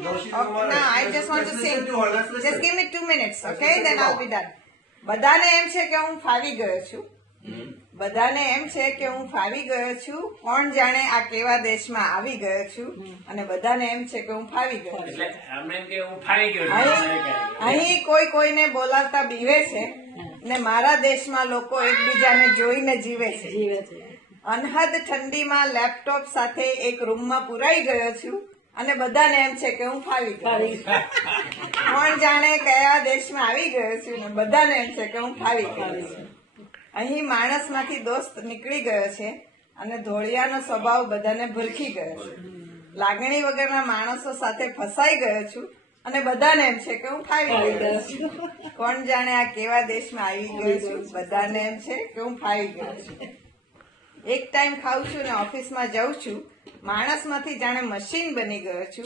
No, I just want to sing. Just give me 2 minutes, okay? Then I'll be done. બધાને એમ છે કે હું ફાવી ગયો છું. બધાને એમ છે કે હું ફાવી ગયો છું. કોણ જાણે આ કેવા દેશમાં આવી ગયો છું. અને બધાને એમ છે કે હું ફાવી ગયો છું. અહીં કોઈ કોઈને બોલાવતા બીવે છે ને મારા દેશમાં લોકો એકબીજાને જોઈને જીવે છે. અનહદ ઠંડીમાં લેપટોપ સાથે એક રૂમમાં પુરાઈ ગયો છું અને બધાને એમ છે કે હું ફાવી ગયો છું. કોણ જાણે કયા દેશમાં આવી ગયો છું ને બધાને એમ છે કે હું ફાવી ગયો છું. અહીં માણસમાંથી દોસ્ત નીકળી ગયો છે અને ધોળિયાનો સ્વભાવ બધાને ભરખી ગયો છે. લાગણી વગરના માણસો સાથે ફસાઈ ગયો છું અને બધાને એમ છે કે હું ફાવી ગયો છું. કોણ જાણે આ કેવા દેશમાં આવી ગયો છું. બધાને એમ છે કે હું ફાવી ગયો છું. એક ટાઈમ ખાઉં છું ને ઓફિસમાં જાઉં છું. માણસમાંથી જાણે મશીન બની ગયો છું.